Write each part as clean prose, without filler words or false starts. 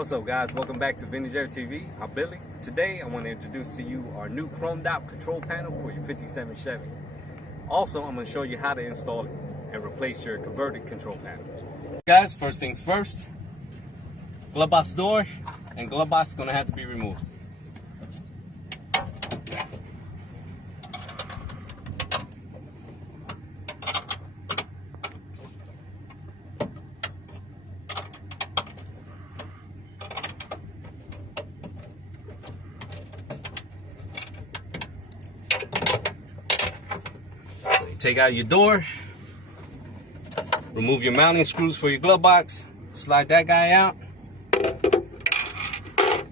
What's up, guys? Welcome back to Vintage Air TV. I'm Billy. Today I want to introduce to you our new chromed out control panel for your 57 Chevy. Also, I'm going to show you how to install it and replace your converted control panel. Guys, first things first, glove box door and glove box is going to have to be removed. Take out your door, remove your mounting screws for your glove box, slide that guy out.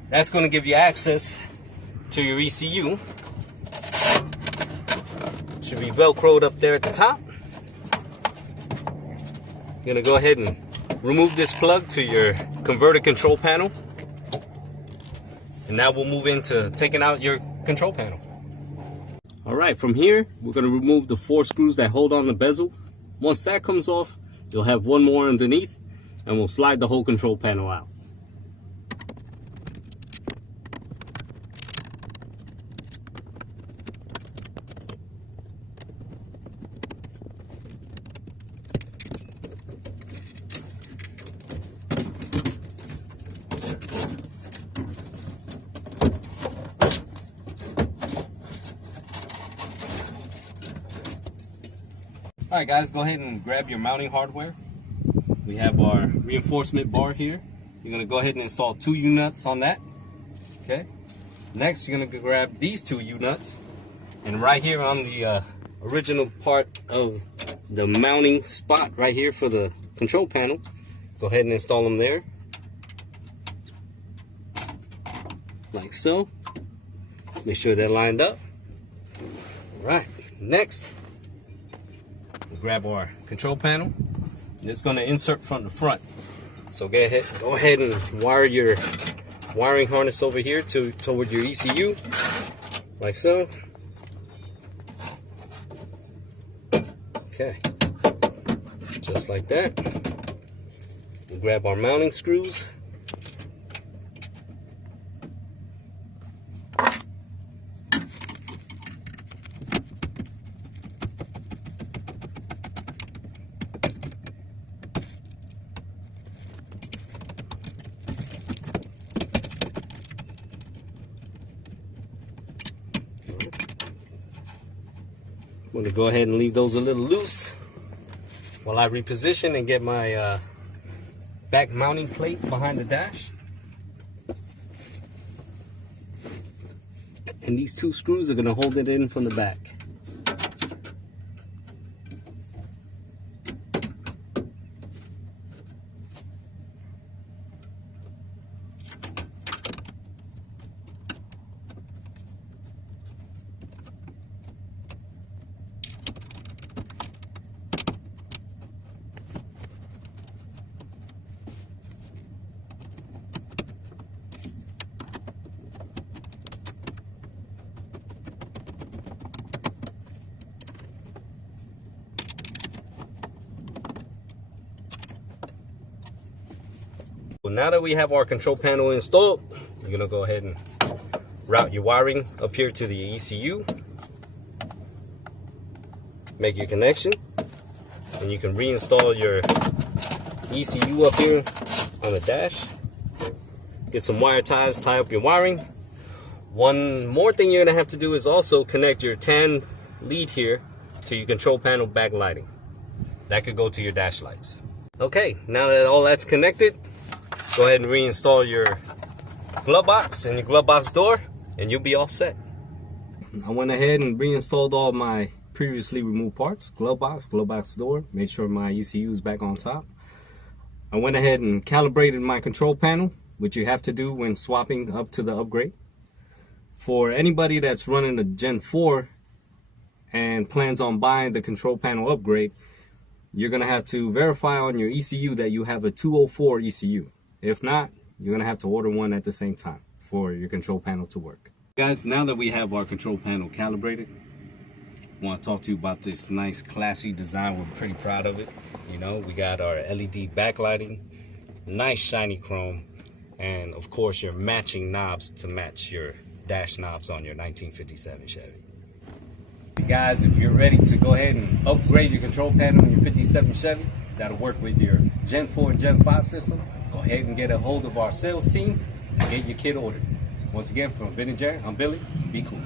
That's going to give you access to your ECU. Should be velcroed up there at the top. You're going to go ahead and remove this plug to your converter control panel. And now we'll move into taking out your control panel. Alright, from here, we're going to remove the 4 screws that hold on the bezel. Once that comes off, you'll have one more underneath, and we'll slide the whole control panel out. Alright guys, go ahead and grab your mounting hardware. We have our reinforcement bar here. You're going to go ahead and install 2 U-nuts on that. Okay. Next, you're going to grab these 2 U-nuts. And right here on the original part of the mounting spot right here for the control panel, go ahead and install them there. Like so. Make sure they're lined up. Alright, next, grab our control panel. It's going to insert from the front. So go ahead and wire your wiring harness over here toward your ECU, like so. Okay, just like that. We'll grab our mounting screws. I'm going to go ahead and leave those a little loose while I reposition and get my back mounting plate behind the dash. And these 2 screws are going to hold it in from the back. Well, now that we have our control panel installed, you're going to go ahead and route your wiring up here to the ECU. Make your connection, and you can reinstall your ECU up here on the dash. Get some wire ties, tie up your wiring. One more thing you're going to have to do is also connect your tan lead here to your control panel backlighting. That could go to your dash lights. Okay, now that all that's connected, go ahead and reinstall your glove box and your glove box door, and you'll be all set. I went ahead and reinstalled all my previously removed parts. Glove box door, made sure my ECU is back on top. I went ahead and calibrated my control panel, which you have to do when swapping up to the upgrade. For anybody that's running a Gen-4 and plans on buying the control panel upgrade, you're going to have to verify on your ECU that you have a 204 ECU. If not, you're going to have to order one at the same time for your control panel to work. Guys, now that we have our control panel calibrated, I want to talk to you about this nice classy design. We're pretty proud of it. You know, we got our LED backlighting, nice shiny chrome, and of course your matching knobs to match your dash knobs on your 1957 Chevy. Guys, if you're ready to go ahead and upgrade your control panel on your 57 Chevy, that'll work with your Gen-IV and Gen-5 system, go ahead and get a hold of our sales team and get your kit ordered. Once again, from Ben and Jerry, I'm Billy. Be cool.